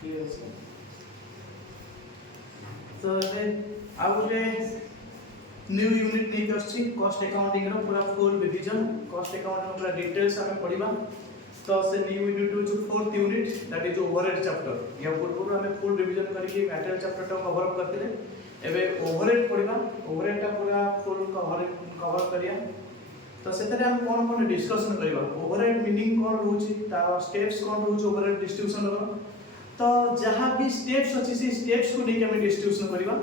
Clear है तो ए आ गोटे न्यू यूनिट नहीं करछि कॉस्ट अकाउंटिंग रो पूरा फुल रिवीजन कॉस्ट अकाउंटिंग पूरा डिटेल्स हमें पढ़िबा तो से न्यू यूनिट जो fourth unit that is overhead chapter या पूर्व हमें फुल रिवीजन करके मटेरियल चैप्टर तो कवर अप करथिले एबे ओवरहेड पढ़िबा ओवरहेड ता पूरा फुल कवर करिया तो सेतरे हम कोन डिस्कशन करिबा ओवरहेड मीनिंग कोन रहउची तार स्टेप्स कोन रहउची ओवरहेड डिस्ट्रीब्यूशन रो तो जहां भी स्टेप्स अछि से स्टेप्स को लेके हम डिस्ट्रीब्यूशन करिबा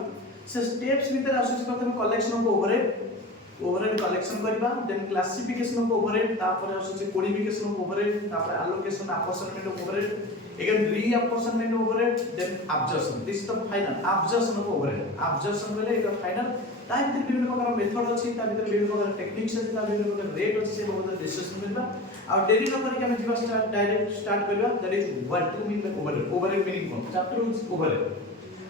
से स्टेप्स भीतर आसुची प्रथम कलेक्शन ऑफ ओवरहेड कलेक्शन करबा देन क्लासिफिकेशन ऑफ ओवरहेड तापर आसुची कोडिफिकेशन ऑफ ओवरहेड तापर allocation apportionment of overhead again reapportionment of overhead then absorption this is the final absorption of overhead absorption बेले इज द फाइनल ता भीतर विभिन्न प्रकार method अछि ता भीतर विभिन्न प्रकार टेक्निक्स अछि ता विभिन्न प्रकार रेट अछि से बहुत डिस्कशन करबा और डेरी न करके हम जीवा स्टार्ट डायरेक्ट स्टार्ट करबा that is what to mean by overhead overhead meaning कोन चैप्टर इज ओवरहेड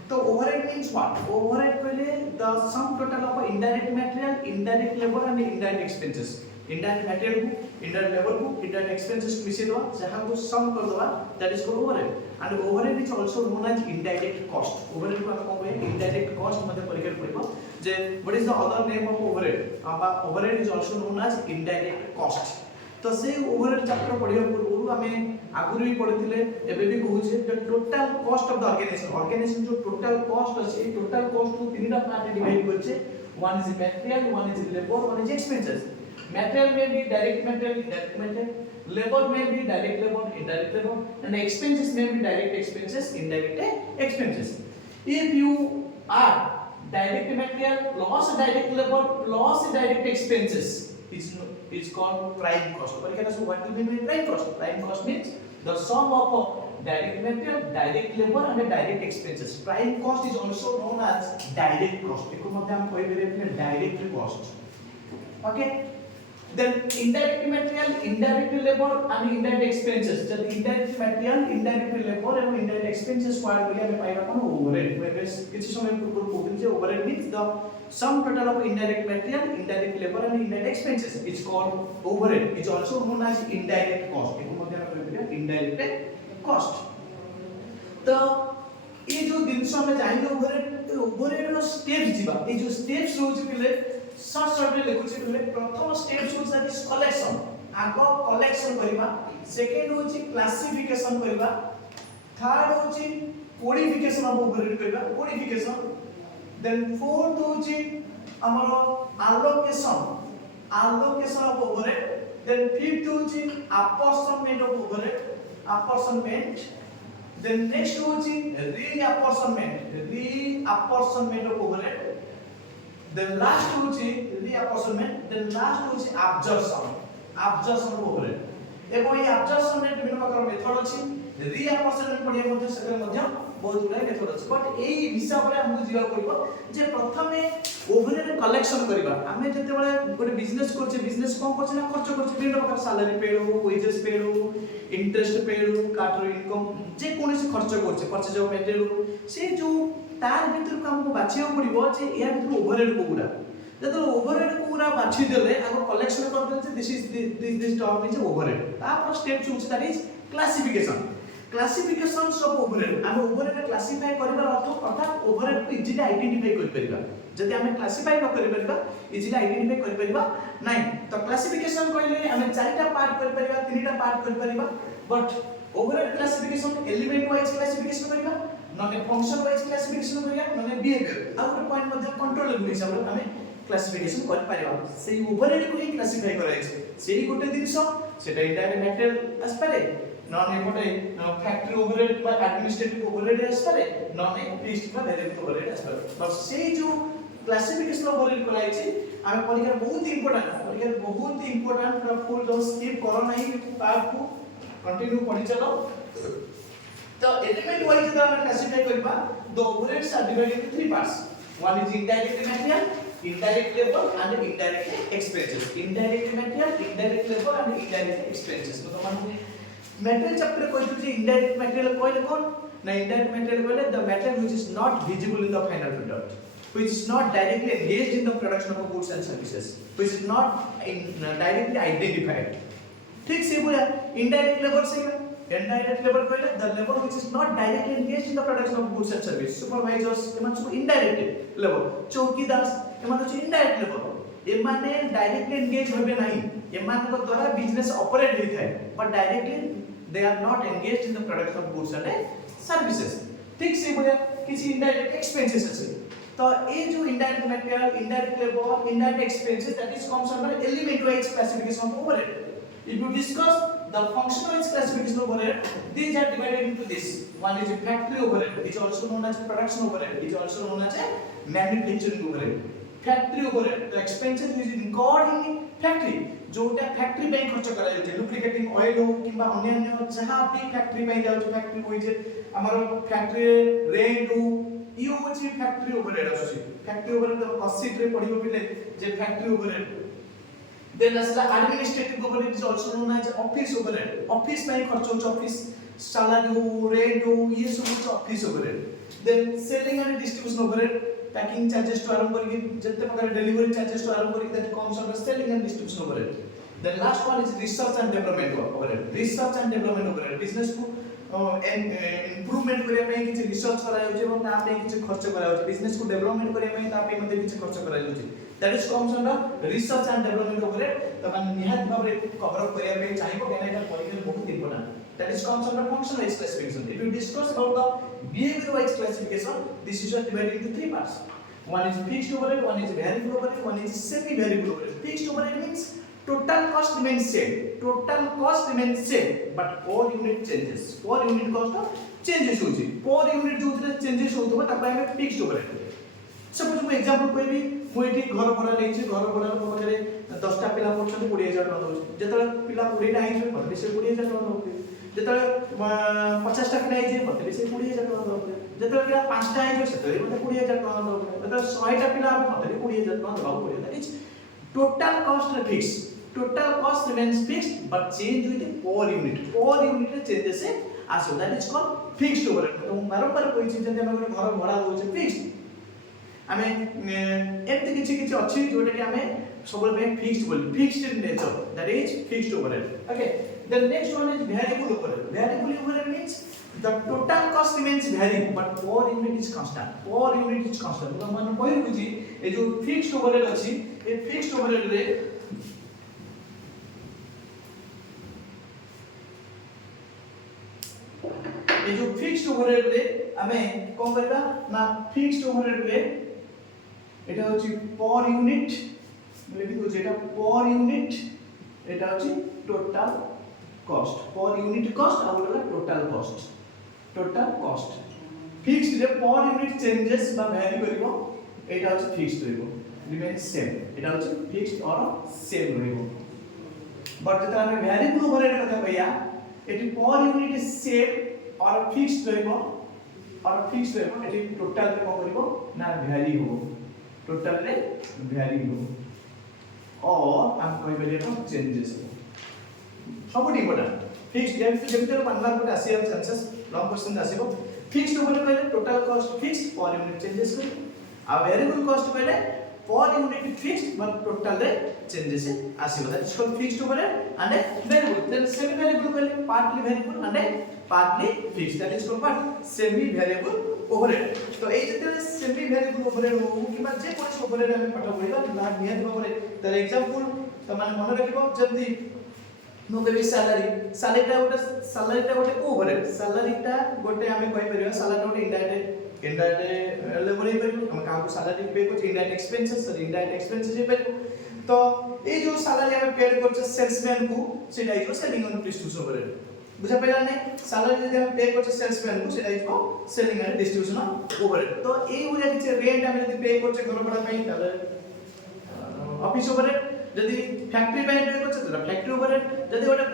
तो ओवरहेड मींस व्हाट ओवरहेड पहले the sum total of indirect material indirect labour and indirect expenses indirect material को indirect labour को indirect expenses को मिसे दवा जहां को सम कर दवा that is called overhead and overhead is also known as indirect cost overhead को हम कहबे इनडायरेक्ट कॉस्ट मध्ये परिकर पड़िबो जे what is the other name of overhead overhead is also known as indirect cost तो से ओवरहेड चैप्टर पढ़िया पूर्व हमें आगुरी भी पढ़िथिले एबे भी कहू जे the total cost of the organisation जो टोटल कॉस्ट अछि टोटल कॉस्ट को तीनटा पार्ट डिवाइड करछे one is material one is labour one is expenses material में भी direct material indirect material labour में भी direct labour indirect labour and expenses में भी direct expenses indirect expenses if you are direct material plus direct labour plus direct expenses is called prime cost. So what do we mean prime cost? Prime cost means the sum of direct material, direct labor and direct expenses. Prime cost is also known as direct cost. एको मध्ये हम कोई भी direct cost. Okay? Then indirect material, indirect labor and indirect expenses. जब indirect material, indirect labor and indirect expenses को add करिया हमें पाएगा कौन overhead. मैं किसी समय पूर्व बोलते हैं overhead means the sum total of indirect material, indirect labor and indirect expenses. It's called overhead. It's also known as indirect cost. एको मध्ये हम कोई भी indirect cost. तो ये जो दिन से हमें जाएंगे overhead रो steps जीवा. ये जो steps रोज पिले शॉर्ट में लिखुछि पहले प्रथम स्टेप्स होछ दैट इज कलेक्शन आगो कलेक्शन करबा सेकंड होछि क्लासिफिकेशन करबा थर्ड होछि कोडिफिकेशन ऑफ ओवरहेड करबा कोडिफिकेशन देन फोर्थ होछि हमरो allocation of overhead then fifth होछि apportionment of overhead apportionment then next होछि reapportionment of overhead then last होची reapportionment then last होची absorption of overhead एवं ये absorption में विभिन्न प्रकार मेथड अछि reapportionment पढ़िया मध्ये सेकरे मध्ये बहुत गुडा मेथड अछि बट एई हिसाब रे हमहु जिवा पड़िबो जे प्रथमे ओवरहेड कलेक्शन करबा हमें जते बेले गोटे बिजनेस करछे बिजनेस कोन करछे ना खर्च करछे विभिन्न प्रकार सैलरी पेड हो वेजेस पेड हो इंटरेस्ट पेड हो काटर इनकम जे कोनसे खर्च करछे परचेज ऑफ मटेरियल से जो तार भीतर को हमको बाछियो पड़िबो जे या भीतर ओवरहेड को गुडा जदो ओवरहेड को गुडा बाछि देले आगो कलेक्शन कर देले जे दिस टर्म इज ओवरहेड तापर step choose that is classification of overhead हम ओवरहेड क्लासिफाई करबार अर्थ अर्थात ओवरहेड को इजीली आइडेंटिफाई कर परिबा जदि हम क्लासिफाई न कर परिबा इजीली आइडेंटिफाई कर परिबा नै तो क्लासिफिकेशन कहले हम चारटा पार्ट कर परिबा तीनटा पार्ट कर परिबा but overhead classification element wise classification करबा नने फंक्शन वाइज क्लासिफिकेशन करिया नने बिहेवियर आ गुटे पॉइंट मध्ये कंट्रोलेबल हिसाब रे हमें क्लासिफिकेशन कर पारिबा सेही ओवरहेड को ही क्लासिफाई कराय छै सेही गुटे दिनसो सेटा इनडायरेक्ट मटेरियल आस्पारे नने गुटे फैक्टरी ओवरहेड बा एडमिनिस्ट्रेटिव ओवरहेड आस्पारे नने फिक्स्ड बा वेरिएबल ओवरहेड आस्पारे बस सेही जो क्लासिफिकेशन ओवरहेड कराय छै हमें परीक्षा बहुत इंपोर्टेंट फुल जो स्किप करो नहीं पार्ट को कंटिन्यू पढ़ी चलो तो element wise जब हम क्लासिफाई करबा the overheads are divided into three parts one is indirect material indirect labor and indirect expenses indirect material indirect labor and indirect expenses तो मन material chapter कहै छै indirect material कहले कोन ना indirect material कहले the material which is not visible in the final product which is not directly engaged in the production of goods and services which is not directly identified ठीक से बोला indirect labor से indirect labor कहले the labor which is not directly engaged in the production of goods and service. Supervisors एमान सब indirect labor. चौकीदार एमान सब indirect labor. एमाने directly engage होबे नहीं. एमान को द्वारा business operate होई थाए. But directly they are not engaged in the production of goods and services. ठीक से बोले किसी indirect expenses আছে. तो ये जो indirect material, indirect labor, indirect expenses that is comes under element wise classification of overhead. If you discuss the functional wise classification of overhead, these are divided into this. One is factory overhead, which is also known as production overhead, which is also known as manufacturing overhead. Factory overhead, the expenses which is incurred in factory, जोटा factory पे खर्च करा जाय lubricating oil हो किबा अन्य जहां भी factory पे जाय फैक्ट्री होय जे हमर फैक्ट्री रेंट हो इयो होची फैक्ट्री ओवरहेड आसी फैक्ट्री ओवरहेड तो कॉस्ट रे पडिबो पिले जे फैक्ट्री ओवरहेड देन असला administrative overhead is also known as office overhead office पे खर्च हो ऑफिस सैलरी हो रेंट हो ये सब हो office overhead then selling and distribution overhead packing charges टू आरंभ करके जत्ते प्रकार डिलीवरी चार्जेस टू आरंभ करके that comes under selling and distribution overhead then last one is research and development overhead research and development overhead business को improvement करिया पे किछ रिसर्च करा जाउछ एवं ता पे किछ खर्च करा जाउछ बिजनेस को डेवलपमेंट करिया पे ता पे मध्ये किछ खर्च करा जाउछ that is comes under research and development overhead त माने निहात भाबरे कवर अप करिया पे चाहिबो केना एटा परीक्षा बहुत important that is comes under functional wise classification. If you discuss about the behavior wise classification, this is divided into three parts. One is fixed overhead, one is variable overhead, one is semi variable overhead. Fixed overhead means total cost remains same, total cost remains same, but per unit changes, per unit cost changes होची, per unit जो उतरे changes होतो बा तब हमें fixed overhead. Suppose मैं example कोई भी मुझे ठीक घर भरा लेके घर भरा को करे 10 टा पिला पड़छन 20000 टका दउछ जेतला पिला 20 टा आइछ मते से 20000 टका दउछ जेतला 50 टा पिला आइछ मते से 20000 टका दउछ जेतला पिला 5 टा आइछ सेतले मते 20000 टका दउछ जेतला 100 टा पिला मते 20000 टका दउछ पड़े that is total cost fixed, total cost remains fixed but change with per unit changes से आसो that is called fixed overhead. तो बारंबार कोई चीज जंते हम घर भरा दउछ fixed आमे एते किछि किछि अछि जोटा कि आमे सबल पे फिक्स्ड बोल fixed in nature that is fixed overhead okay the next one is variable overhead means the total cost remains varying but per unit is constant तो मन कोइ बुझी ए जो फिक्स्ड ओवरहेड अछि ए फिक्स्ड ओवरहेड रे ए जो fixed overhead रे आमे कोन करबा ना फिक्स्ड ओवरहेड रे এটা হচ্ছে पर यूनिट লিখি তো যেটা पर यूनिट এটা হচ্ছে total cost per unit cost আর হলো টোটাল কস্ট ফিক্সড যে पर यूनिट চেঞ্জেস বা ভ্যারি করিব এটা হচ্ছে ফিক্সড রইব রিমেইন সেম এটা হচ্ছে ফিক্সড অর সেম রইব বাট যেটা আমি ভ্যারিয়েবল ওভারহেড কথা কইয়া এটি per unit same or fixed রইব এটি টোটাল রে কোন করিব না ভ্যারি হবো टोटल रे वैरी हो और हम कोई बेले तो चेंजेस हो सब इंपोर्टेंट फिक्स्ड जेमिटर 1 मार्क पे आसी चांसेस लॉन्ग क्वेश्चन आसीबो फिक्स्ड ओवर कहले total cost fixed per unit changes हो आ वेरिएबल कॉस्ट कहले per unit fixed but total रे चेंजेस आसीबो that is called fixed over and variable then semi variable कहले partly variable and partly fixed that is called what semi variable overhead तो ए जते semi variable overhead हो किबा जे कोन overhead हम पठा पड़िला ना नियत भाबरे तर एग्जांपल त माने मन रखिबो जल्दी नो देबी सैलरीटा गोटे ओवरहेड सैलरीटा गोटे हमें कहि परियो सैलरी गोटे इनडायरेक्ट लेबर हे परियो हम काको सैलरी पे कुछ इनडायरेक्ट एक्सपेंसेस हे परियो तो ए जो सैलरी हमें पेड करछ सेल्समैन को सेटा is selling and distribution overhead बुझा पड़ला नै सैलरी जदि हम पे करछ सेल्समैन को सेटा is selling and distribution overhead तो ए उरे किछ रेंट हम जदि पे करछ घर भड़ा पई ताले ऑफिस ओवरहेड जदि फैक्ट्री पे पे करछ त फैक्ट्री ओवरहेड जदि गोटे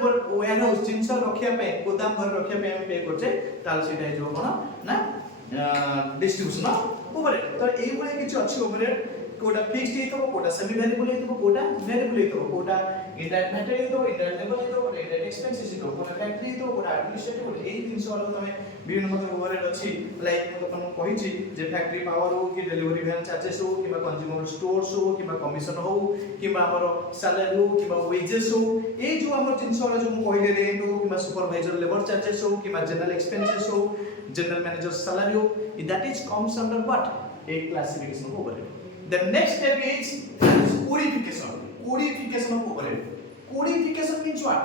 वेयर हाउस जिंस रखिया पे गोदाम घर रखिया पे हम पे करछ ताले सेटा इज कोन ना डिस्ट्रीब्यूशन ओवरहेड तो ए उरे किछ अछि ओवरहेड कोटा फिक्स्ड हेतो कोटा सेमी वेरिएबल हेतो कोटा वेरिएबल हेतो कोटा इनडायरेक्ट मटेरियल हेतो इनडायरेक्ट लेबर हेतो कोटा इनडायरेक्ट एक्सपेंसेस हेतो कोटा फैक्ट्री हेतो कोटा एडमिनिस्ट्रेटिव हेतो एई जिंस वाला तमे विभिन्न प्रकार ओवरहेड अछि लाइक म तमन कहिछि जे फैक्ट्री पावर हो कि डिलीवरी वैन चार्जेस हो कि कंज्यूमर स्टोर्स हो कि कमिशन हो कि हमर सैलरी हो कि वेजेस हो ए जो हमर जिंस वाला जो म कहिले रेंट हो कि सुपरवाइजर लेबर चार्जेस हो कि जनरल एक्सपेंसेस हो जनरल मैनेजर सैलरी हो that is comes under what a classification of overhead. The next step is codification of overhead. Codification means what?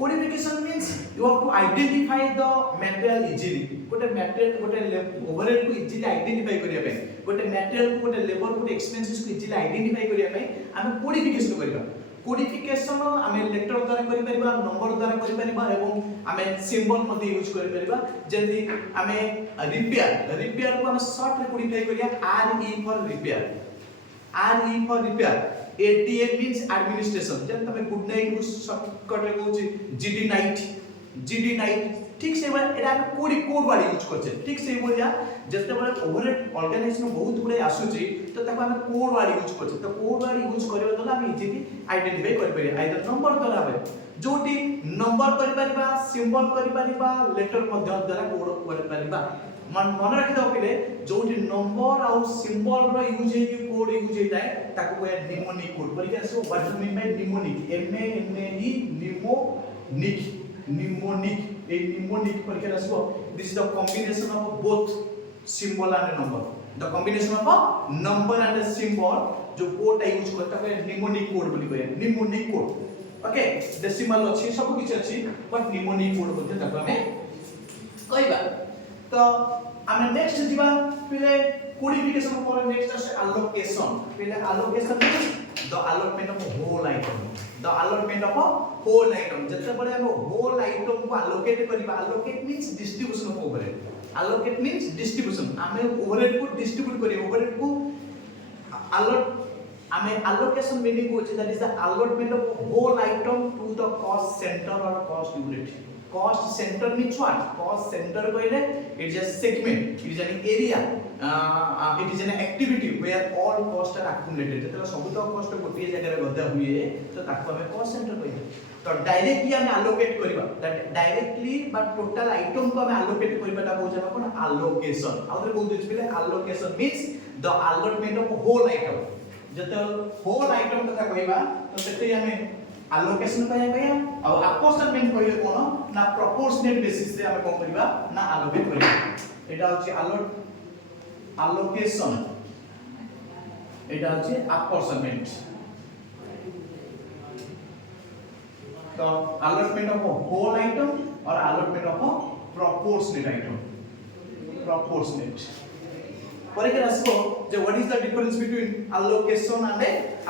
Codification means you have to identify the material easily. गोटे material गोटे overhead को easily identify करिया पे गोटे material को गोटे labor को expenses को easily identify करिया पे हमें codification करिया कोडिफिकेशन आमे लेटर द्वारा करि परिबा नंबर द्वारा करि परिबा एवं आमे सिंबल मध्ये यूज करि परिबा जेंति आमे रिपेयर को आमे शॉर्ट रे कोडिफाई करिया R E for repair ATM means administration जें तमे गुड नाइट को शॉर्टकट रे कहूची जीडी नाइट ठीक से एटा कोड वाली यूज करछे ठीक से बोलिया जते बळे ओवरहेड ऑर्गेनाइजेशन बहुत गुडे आसुची तो ताको हम कोड वाली यूज करछे तो कोड वाली यूज करबा तो हम इजीली आइडेंटिफाई कर परिया आइदर नंबर द्वारा बे जोटी नंबर करि परिबा सिंबल करि परिबा लेटर मध्य द्वारा कोड करि परिबा मन रखि दो पहिले जोटी नंबर आ सिंबल रो यूज हे कि कोड यूज हे जाय ताको कोइ निमोनिक कोड परिया so what do mean by mnemonic M A E mnemonic a mnemonic परीक्षा आसो this is the combination of both symbol and number the combination of a number and a symbol जो code use करता है mnemonic code बोली कहै mnemonic code okay decimal अछि सब किछ अछि बट mnemonic कोड बोलते ताको हमें कहबा तो हमें नेक्स्ट दिबा पहिले कोडिफिकेशन पर नेक्स्ट আছে allocation पहिले allocation means the allotment of whole item the allotment of a whole item जते बळे हम whole item को allocate करिबा allocate means distribution of overhead allocate means distribution हमें overhead को distribute करियो overhead को हमें allocation meaning होचे that is the allotment of whole item to the cost center or cost unit cost center means what cost center कहले it is a segment it is an area it is an activity where all costs are accumulated जतला सब तो cost गोटे जगह रे गदा हुए तो ताको हमें cost center कहले तो डायरेक्टली हमें allocate करिबा that directly but total item को हमें allocate करिबाटा कहै छै कोन allocation आउरे बहुत दिस पहिले allocation means the allotment of whole item जते whole item कथा कहबा तो सेते हमें allocation कहया आ apportionment कहले कोन ना proportionate basis रे हमें कोन करिबा ना allocate करिबा एटा होची allocation एटा होची apportionment तो allotment of a whole item or allotment of a proportionate item proportionate परीक्षा आसो जे what is the difference between allocation and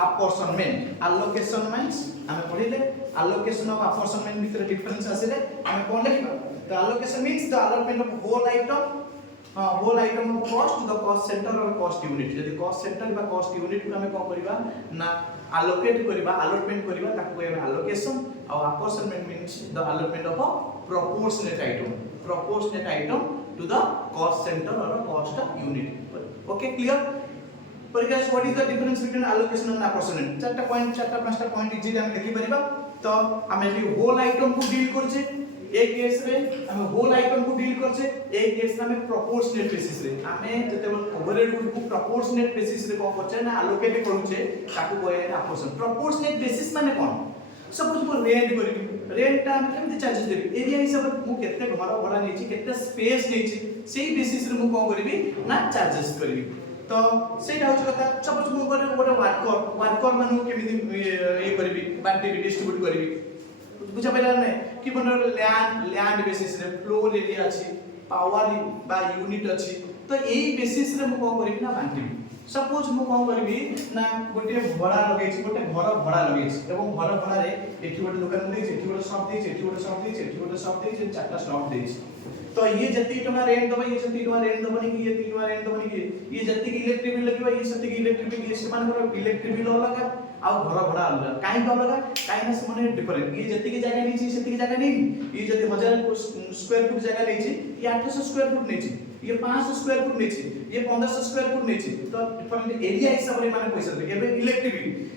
apportionment allocation means हमें पढिले allocation of apportionment भितर डिफरेंस आसिले हमें कोन लिखबा तो allocation means the allotment of whole item of cost to the cost center or cost unit यदि cost center बा cost unit को हमें कोन करबा ना allocate करबा allotment करबा ताको हमें allocation और apportionment means the allotment of a proportionate item to the cost center or a cost unit okay clear because what is the difference between allocation and apportionment चारटा पांचटा पॉइंट इजीली हम लिखि परिबा तो हमें ये होल आइटम को deal करछे एक केस रे हमें होल आइटम को डील करछे एक केस रे हमें प्रोपोर्शनेट बेसिस रे हमें जते ओवरहेड को प्रोपोर्शनेट बेसिस रे कोन करछे ना एलोकेट करूछे ताको कहै apportion प्रोपोर्शनेट बेसिस माने कोन सपोज को रेंट करिबी रेंट ता हम केमते चार्जेस देबी एरिया हिसाब मु केते घर भड़ा नेछि केते स्पेस नेछि सेही बेसिस रे मु कोन करबी ना चार्जेस करबी तो सेटा होछ कथा सपोज मु गोटे वर्कर मानु केमिति ए करबी बांटी डिस्ट्रीब्यूट करबी बुझा पइला नै कि बन लैंड बेसिस रे फ्लोर एरिया अछि पावर बा यूनिट अछि तो एही बेसिस रे मु कोन करबी ना बांटी सपोज मु कोन करबी ना गोटे भड़ा लगै छी गोटे घर भड़ा लगै छी एवं घर भड़ा रे एठी गोटे दुकान देछि एठी गोटे शॉप देछि एठी गोटे शॉप देछि एठी गोटे शॉप देछि चारटा शॉप देछि तो ये जति टका रेंट दबा ये जति टका रेंट दबनी कि ये टका रेंट दबनी कि ये जति की इलेक्ट्रिक बिल लगबा ये जति की इलेक्ट्रिक बिल ये मान करो इलेक्ट्रिक बिल अलग आ घर भड़ा अलग काई का अलग काई ना से माने डिफरेंट ये जति की जगह नहीं छी जति की जगह नहीं ये जति 1000 स्क्वायर फुट जगह नहीं छी ये 800 स्क्वायर फुट नहीं छी ये 500 स्क्वायर फुट नीचे, ये 1500 स्क्वायर फुट नीचे, तो फॉर एरिया हिसाब रे माने पैसा देबे। एबे इलेक्ट्रिक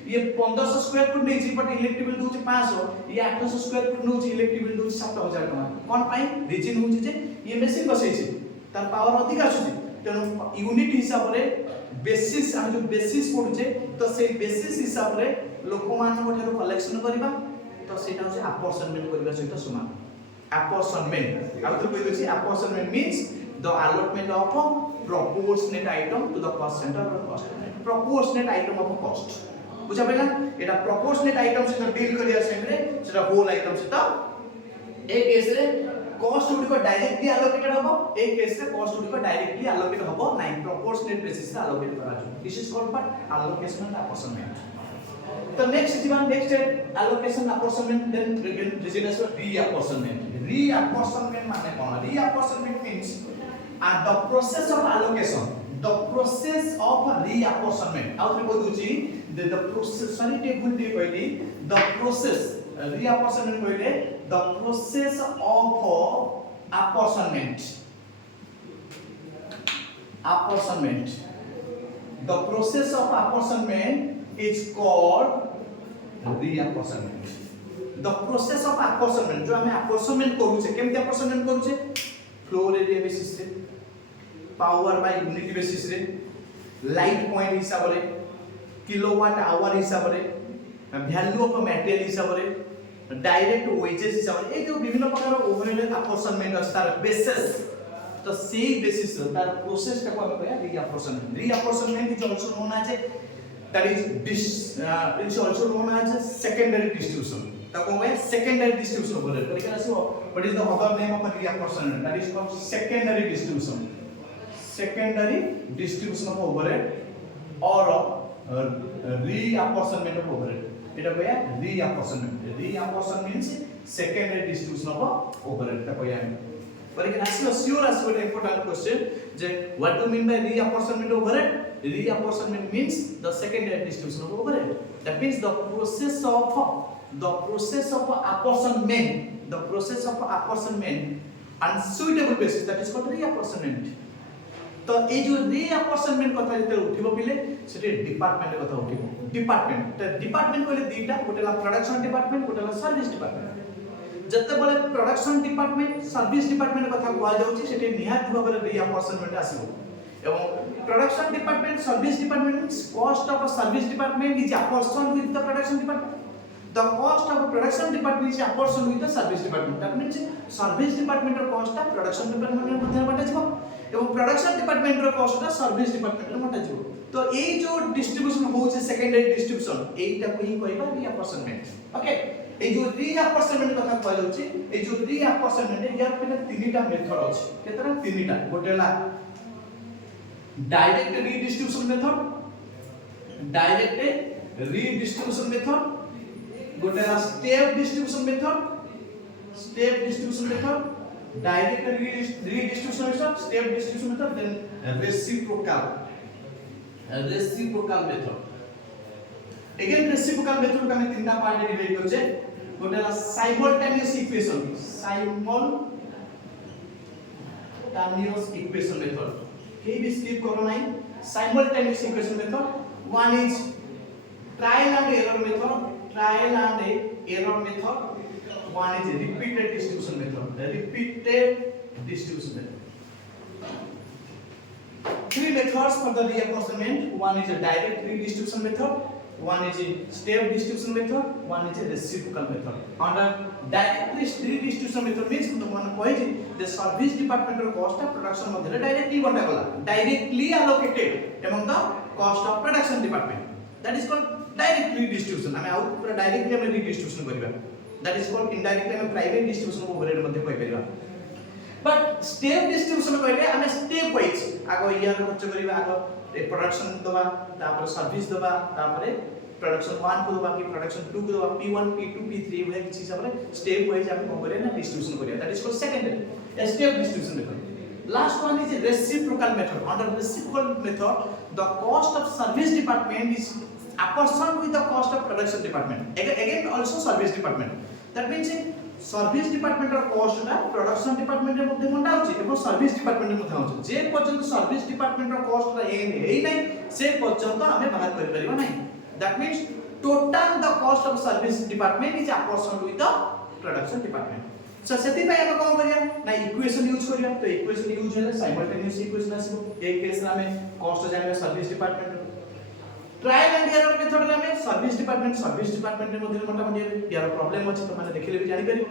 ये 1500 स्क्वायर फुट नीचे बट इलेक्ट्रिक बिल दोचे 500, ये 800 स्क्वायर फुट नोचे इलेक्ट्रिक बिल दोचे 7000 टका। कोन पाई रीजन होची जे ये मेसिन बसैछि तार पावर अधिक आछुछि, तेनु यूनिट हिसाब रे बेसिस हम जो बेसिस पडुचे तो से बेसिस हिसाब रे लोक मान ठारो कलेक्शन करबा तो सेटा होचे अपॉर्शनमेंट करबा सहित समान। अपॉर्शनमेंट आउटर कहि दोछि apportionment means the allotment of a proportionate item to the cost center or cost proportionate item of a cost बुझा पइला एटा proportionate item से डील करिया सेमरे सेटा होल आइटम से त ए केस रे कॉस्ट गुडी को डायरेक्टली अलोकेटेड हबो, ए केस रे कॉस्ट गुडी को डायरेक्टली अलोकेट हबो नाही, proportionate basis रे अलोकेट करा जो this is called by allocation and apportionment। तो नेक्स्ट दिवान next allocation apportionment then reason as reapportionment। reapportionment माने कोन? reapportionment means and the process of allocation, the process of reapportionment out रे बोलुची the process sorry table दे कहली the process reapportionment कहले the process of apportionment the process of apportionment is called reapportionment। the process of apportionment जो हमें apportionment करूचे केमते apportionment करूचे floor area basis रे, power by unit basis रे, light point हिसाब रे, किलोवाट आवर हिसाब रे, वैल्यू ऑफ मटेरियल हिसाब रे, डायरेक्ट वेजेस हिसाब रे, ए जो विभिन्न प्रकार ओवरऑल अपॉर्शनमेंट अछि तार बेसिस तो सेही बेसिस तार प्रोसेस को हम कहया reapportionment. Reapportionment is also known as that is also known as secondary distribution. तो को है सेकेंडरी डिस्ट्रीब्यूशन बोले तरीका आसीबो what is the other name of reapportionment that is called secondary distribution. secondary distribution of overhead or reapportionment of overhead eta koya reapportionment means secondary distribution of overhead ta koya पर एक आसीबो sure आसीबो important question J what do you mean by reapportionment of overhead? Reapportionment means the secondary distribution of overhead, that means the process of apportionment and suitable basis, that is called reapportionment। तो ए जो रीअपॉर्शनमेंट कथा जते उठिबो पिले सेटे department कथा उठिबो। Department कहले दीटा गोटेला production department गोटेला service department. जते बोले प्रोडक्शन डिपार्टमेंट सर्विस डिपार्टमेंट कथा कुआ जाउची सेटे निहात भाबरे रीअपॉर्शनमेंट आसीबो। एवं production department service department means cost of service department is apportioned with the production department, the cost of production department is apportioned with the service department, that means service department ର cost ଟା production department ର ମଧ୍ୟ ବାटा ଯିବ ଏବଂ production department ର cost ଟା service department ର ବାटा ଯିବ। तो एई जो डिस्ट्रीब्यूशन होउचे सेकेंडरी डिस्ट्रीब्यूशन एईटा को ही कहबा रीअपॉर्शनमेंट। ओके ए जो रीअपॉर्शनमेंट कथा कहल होची ए जो रीअपॉर्शनमेंट यार पे तीनटा मेथड अछि। केतरा? तीनटा। गोटेला direct redistribution method, direct redistribution method, गोटेला step distribution method, direct redistribution method, step distribution method, then reciprocal method. Again reciprocal method का हम तीनटा पार्ट में डिवाइड करछे। गोटेला साइमल्टेनियस इक्वेशन मेथड के भी स्किप करो नहीं। Simultaneous equation method, one is trial and error method, one is repeated distribution method। Three methods for the reapportionment, one is a direct redistribution method, one is a step distribution method, one is a reciprocal method। Under direct redistribution method means the one कहि the service department ର cost of production मध्ये directly बंटा गला, directly allocated among the cost of production department, that is called direct redistribution। हमें out पूरा directly हम redistribution करिबा, that is called indirectly हम private distribution को ओवरहेड मध्ये कहि परिबा। बट स्टेप डिस्ट्रीब्यूशन कहले हमें स्टेप वाइज आगो ईयर खर्च करिबा, आगो प्रोडक्शन दबा, तापर सर्विस दबा, तापर प्रोडक्शन 1 को दबा कि प्रोडक्शन 2 को दबा, P1 P2 P3 वह किसी हिसाब रे स्टेप वाइज हम को करिया ना डिस्ट्रीब्यूशन करिया, that is called secondary step distribution method. Last one is a reciprocal method। Under reciprocal method the cost of service department is apportioned with the cost of production department, again also service department, that means service department रो cost ना production department रे मध्ये मंडा होची एवं service department रे मध्ये होची जे पर्यंत सर्विस डिपार्टमेंट रो कॉस्ट रा एई नै से पर्यंत हमें बाहर कर परिबा नै that means total the cost of service department is apportioned with the production department so सेति पय हम कोन करिया ना इक्वेशन यूज करिया तो इक्वेशन यूज हेले साइमल्टेनियस इक्वेशन आसीबो एक केस रे हमें कॉस्ट जानिबा service department trial and error method रे हमें सर्विस डिपार्टमेंट रे मध्ये मोटा मोटी यार प्रॉब्लम अछि तो माने देखिले भी जानि परिबो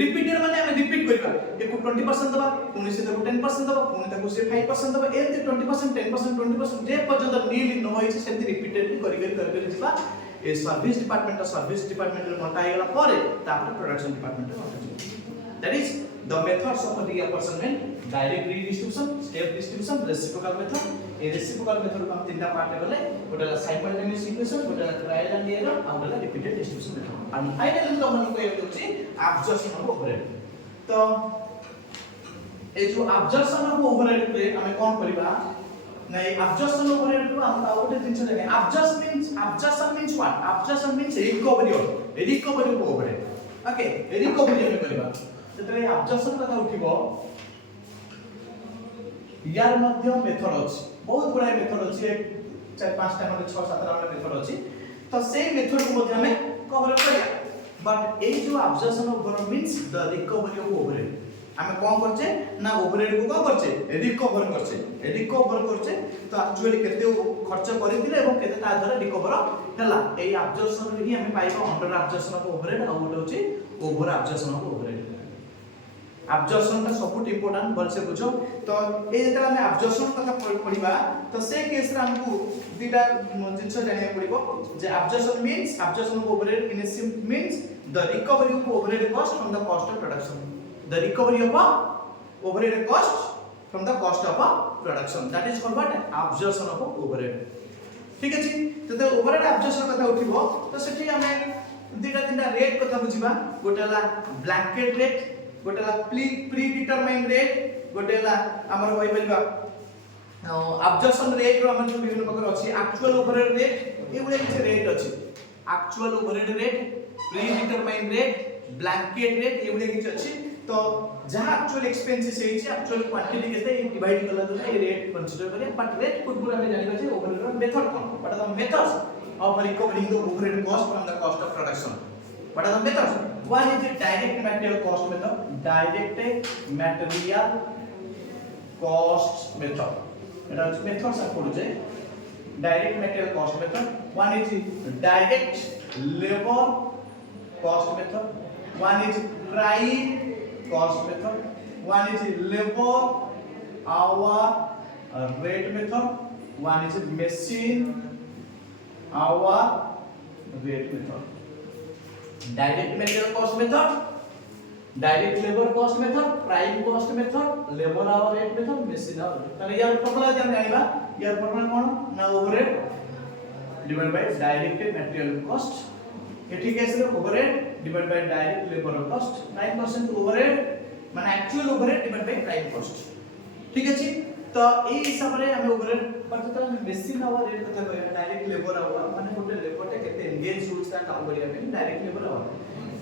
रिपीटेड माने हमें रिपीट करबा एको 20% दबा पुनी से 10% दबा पुनी ताको से 5% दबा एते 20% 10% 20% जे पर्यंत नील न होई छै सेति रिपीटेडली करि जिबा ए सर्विस डिपार्टमेंट रे मोटा आइला पारे तापर प्रोडक्शन डिपार्टमेंट रे मोटा that is the methods of reapportionment direct redistribution step distribution reciprocal method A reciprocal method को हम तीनटा पार्ट ले गोटेला simultaneous equation गोटेला trial and error और गोटेला repeated distribution method and finally तो हमन को ये होची absorption of overhead तो ए जो absorption of overhead पे हमें कोन करबा नहीं absorption of overhead को हम आउटे जिंस देखे absorption means what absorption means recovery of overhead okay recovery में करबा जतरे absorption कथा उठिबो यार मध्य मेथड अछि बहुत बड़ा मेथड अछि 4 5 टा 6 7 टा मेथड अछि तो से मेथड को मध्य हमें कवर करिया बट ए जो absorption of overhead means the recovery of overhead हमें कोन करछे ना ओवरहेड को कोन करछे रिकवर करछे तो एक्चुअली केते खर्च करिदिले एवं केते ता द्वारा रिकवर हला ए absorption रे ही हमें पाइबो अंडर absorption of overhead आ गोटे होची over absorption of overhead absorption ता सबुट इंपोर्टेंट बल से बुझो तो ए जेतला हमें absorption कथा पढिबा तो से केस रे हमकु दुटा जिंस जानिया पडिबो जे absorption of overhead in a simple means the recovery of overhead cost from the cost of production the recovery of overhead cost from the cost of production that is called what absorption of overhead ठीक अछि तो overhead absorption कथा उठिबो तो सेठी हमें दुटा तीनटा rate कथा बुझिबा गोटेला ब्लैंकेट रेट गोटेला प्री डिटरमाइंड रेट गोटेला हमर होई बलबा absorption रेट रो हमर जो विभिन्न प्रकार अछि एक्चुअल ओवरहेड रेट एगुला किछ रेट अछि actual overhead rate predetermined rate blanket rate एगुला किछ अछि तो जहां एक्चुअल एक्सपेंसेस है एक्चुअल क्वांटिटी केते डिवाइड करला तो ए रेट कंसीडर करिया बट रेट पूर्व हमें जानिबा छै ओवरहेड रो मेथड कोन but the methods of recovering the overhead cost from the cost of production what are the methods one is the direct material cost method eta is methods are called direct material cost method one is direct labor cost method one is prime cost method one is labor hour rate method one is machine hour rate method direct material cost method direct labor cost method prime cost method labor hour rate method machine hour ताले यार formula जान जानिबा यार formula कोन ना overhead divide by direct material cost एठी case रे overhead divide by direct labour cost 9% overhead माने actual overhead divide by prime cost ठीक अछि तो ए हिसाब रे हम ओवरहेड पर तो मशीन आवर रेट कथा कहया डायरेक्ट लेबर आवर माने गोटे लेबर टे केते एंगेज होउछ ता काम करिया पे डायरेक्ट लेबर आवर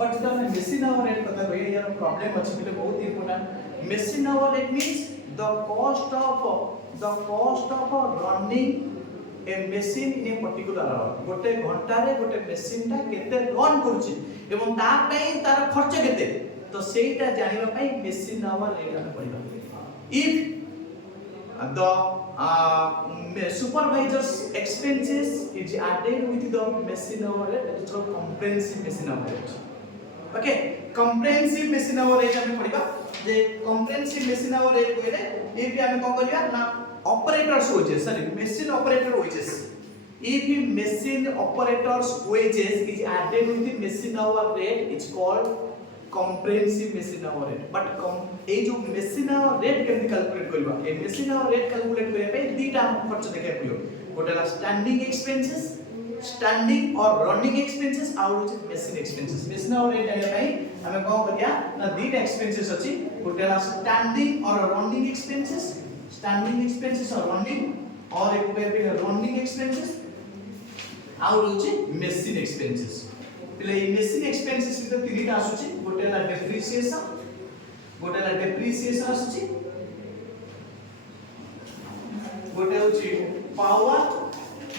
बट जब हम मशीन आवर रेट कथा कहया यार प्रॉब्लम अछि बिले बहुत important machine hour rate means the cost of running a machine in a particular hour गोटे घंटा रे गोटे मशीन ता केते रन करूची एवं ता पई तार खर्च केते तो सेटा जानिबा पई मशीन आवर रेट हम पढिबा if the supervisor's expenses is added with the machine hour rate that is called comprehensive machine hour rate okay comprehensive machine hour rate हमें पढ़िबा जे comprehensive machine hour rate कहले ए भी हमें कोन करिया ना operators wages sorry machine operator wages if machine operators wages is added with the machine hour rate it's called comprehensive machine hour rate but ए जो machine hour rate केमति calculate करबा ए machine hour rate calculate करे पे दीटा हम खर्च देखे पड़ियो गोटेला standing expenses standing और running expenses और machine expenses machine hour rate जानिया पई हमें कोन करिया ना दीटा एक्सपेंसेस अछि गोटेला स्टैंडिंग और रनिंग एक्सपेंसेस और रनिंग और एक पे रनिंग एक्सपेंसेस और machine expenses पिले मेसिन एक्सपेंसेस तो तीनटा आसुची गोटे ला डेप्रिसिएशन आसुची गोटे होची पावर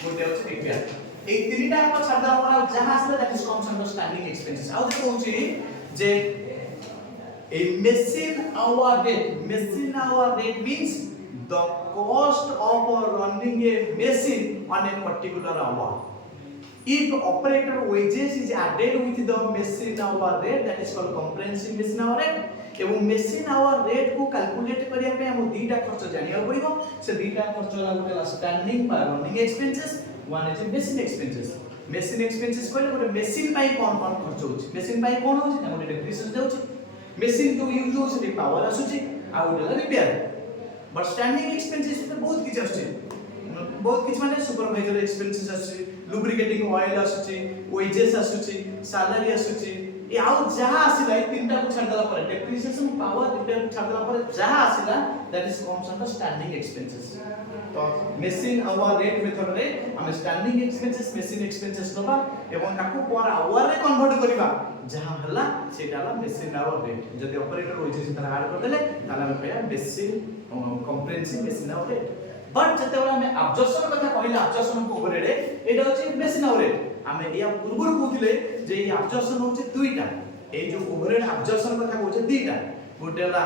गोटे होची रिपेयर ए तीनटा को छाडा पर जहां say that is comes under standing expenses आउ देखो होची जे a machine hour rate means the cost of running a machine on a particular hour. If operator wages is added with the machine hour rate, that is called comprehensive machine hour rate. एवं machine hour rate को calculate करिया पे हम दीटा खर्च जानिया पड़िबो से दीटा खर्च ला गोटे standing by running expenses, one is machine expenses. machine expenses कहले गोटे machine पाई कोन खर्च होची machine पाई कोन होची ना गोटे depreciation जाउची machine to use होची पावर आसुची आ गोटे रिपेयर बट स्टैंडिंग एक्सपेंसेस तो बहुत किछ आछी माने सुपरवाइजर एक्सपेंसेस आछी लुब्रिकेटिंग ऑयल आछी वेजेस आछी सैलरी आछी ए आउ जहा आसीला ए तीनटा को छाडला पर डेप्रिसिएशन पावर रिपेयर छाडला पर जहा आसीला that is comes under standing expenses तो मशीन आवर रेट मेथड रे हम स्टैंडिंग एक्सपेंसेस मशीन एक्सपेंसेस नबा एवं ताको पर आवर रे कन्वर्ट करबा जहा हला सेटाला मशीन आवर रेट जदि ऑपरेटर वेजेस तार ऐड कर देले ताला हम पेया machine comprehensive machine hour rate but जते वाला हम absorption कथा कहले absorption को ओवरहेड एटा होची machine hour rate हमें या पूर्व कहथिले जे ई absorption होची दुईटा ए जो ओवरहेड absorption कथा कहउचे दुईटा गोटेला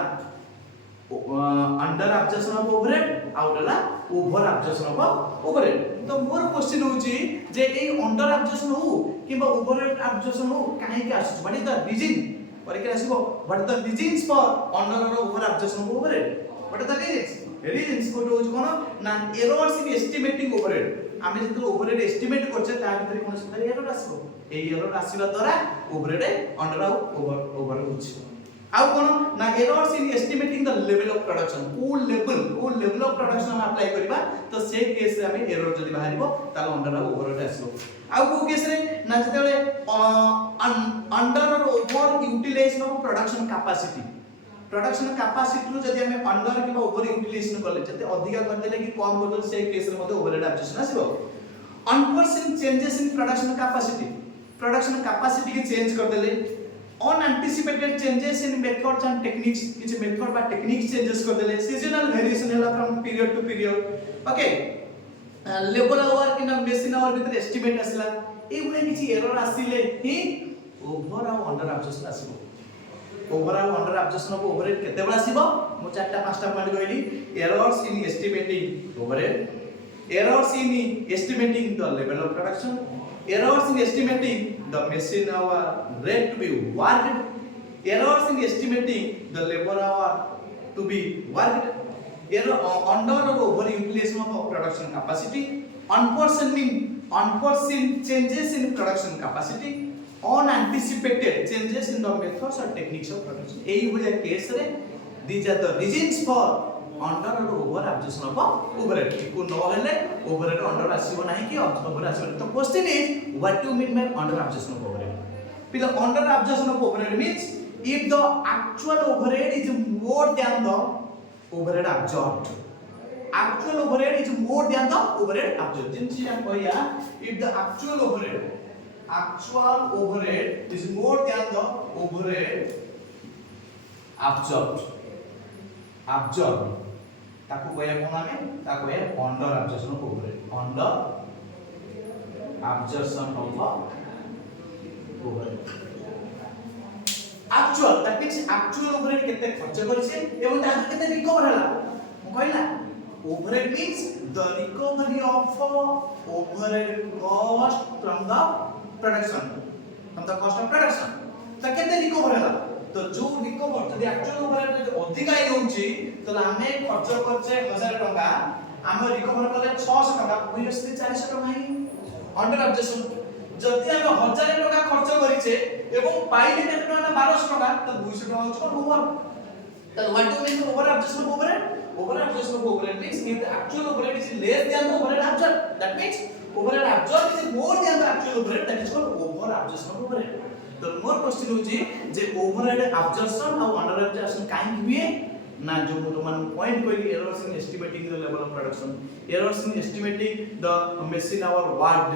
अंडर absorption ऑफ ओवरहेड आउटला ओवर absorption ऑफ ओवरहेड तो मोर क्वेश्चन होची जे ए अंडर absorption हो किबा ओवरहेड absorption हो काहे के आसु व्हाट इज द रीजन परीक्षा आसीबो what is the reasons for under और over absorption of overhead What are the reasons? Reasons को जो कोन ना errors in estimating overhead. आमे जतो overhead estimate करछे ता भीतर कोन से एरर आसीबो ए एरर आसीबा द्वारा overhead under over होछि आउ कोन ना errors in estimating the level of production को level of production हम अप्लाई करबा तो से केस रे आमे एरर जदी बाहरिबो ताले under overhead आसीबो आउ को केस रे ना जतेले under or over utilization of production capacity रो जदी हमें अंडर किबा ओवर यूटिलाइजेशन करले जते अधिका कर देले कि कम कर देले से केस रे मते ओवरहेड एब्जॉर्प्शन आसीबो unforeseen changes in production capacity के चेंज कर देले unanticipated changes in methods and techniques किछ मेथड बा टेक्निक्स चेंजेस कर देले सीजनल वेरिएशन होला from period to period okay labour hour in machine hour भीतर एस्टिमेट आसला ए गुले किछ एरर आसीले ही ओवर आ अंडर एब्जॉर्प्शन आसीबो overall under absorption of overhead केते बडा आसीबो मु चारटा पांचटा पॉइंट कहली errors in estimating overhead errors in estimating the level of production errors in estimating the machine hour rate to be worked errors in estimating the labour hour to be worked error under और over utilisation of production capacity unforeseen changes in production capacity unanticipated changes in the methods or techniques of production ei bulia case re these are the reasons for under or over absorption of overhead ko no hele overhead under asibo nahi ki over asibo to question is what do you mean by under absorption of overhead pila under absorption of overhead means if the actual overhead is more than the overhead absorbed actual overhead is more than the overhead absorbed jinsi am koya if the actual overhead is more than the overhead absorbed ताको कोया कोन आमे ताको कोया under absorption of overhead under absorption of overhead actual that means actual overhead केते खर्च करछे एवं ताको केते recover हला कहला overhead means the recovery of overhead cost from the production from the cost of production तो केते रिकवर हला तो जो रिकवर जदी एक्चुअल ओवरहेड जदी अधिक आई होउची तो हमें खर्च करछे 1000 टका हम रिकवर करले 600 टका ओयसली 400 टका ही अंडर एब्जॉर्प्शन जदी हम 1000 टका खर्च करिछे एवं पाइले केते टका 1200 टका तो 200 टका होछ ओवर तो what do mean over absorption of overhead over absorption of overhead means if the actual overhead is less than the overhead absorbed that means overhead absorbed is more than the actual overhead that is called over absorption of overhead तो more question होची जे overhead absorption और under absorption काहे हुए ना जो तुम point कोई errors in estimating the level of production, errors in estimating the machine our work,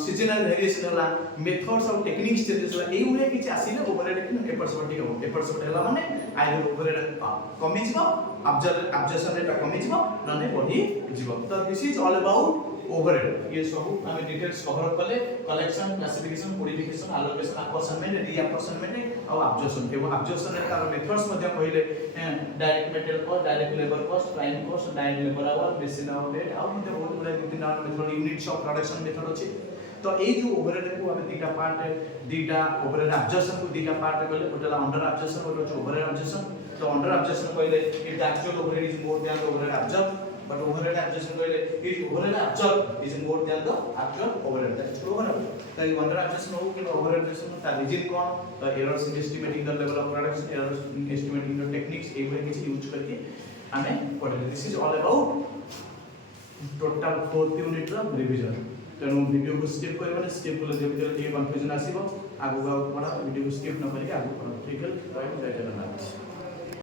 seasonal variation होला, मेथड्स और टेक्निक्स चेंजेस होला, एई उहे किछ आसीले ओवरहेड कि एपर सपोर्ट हो, एपर सपोर्ट होला माने आइदर ओवरहेड कमी जिवो, ऑब्जर्वेशन रेट कमी जिवो नने बढ़ी जिवो। तो this is all about overhead. ये सब हमें डिटेल्स कवर कले, collection, classification, codification, allocation, apportionment, reapportionment और ऑब्जर्वेशन। एवं ऑब्जर्वेशन रे तार मेथड्स मध्ये कहिले direct material cost, direct labour cost, prime cost, direct labour hour, machine hour rate और मध्ये बहुत गुडा विभिन्न method, units of production method अछि। तो ए जो ओवरहेड को हमें दीटा पार्ट, दीटा ओवरहेड ऑब्जर्वेशन को दीटा पार्ट कले, गोटेला अंडर ऑब्जर्वेशन, गोटे ओवरहेड ऑब्जर्वेशन। तो अंडर ऑब्जर्वेशन कहिले if the actual overhead is more than the overhead observe, but overhead absorption कहिले is overhead absorb is more than the actual overhead, that is overhead। तो ये under absorption हो कि overhead absorption ता reason कौन, तो errors in estimating the level of production, errors in estimating the techniques, ए वाले किसी यूज करके हमें पढ़े। This is all about total 4th unit रा रिवीजन। तेणु वीडियो को स्किप करबा, स्किप कले जे भितर जे कंफ्यूजन आसीबो आगु पढ़ा, वीडियो को स्किप न करके आगु पढ़ा, ठीक है? Right right.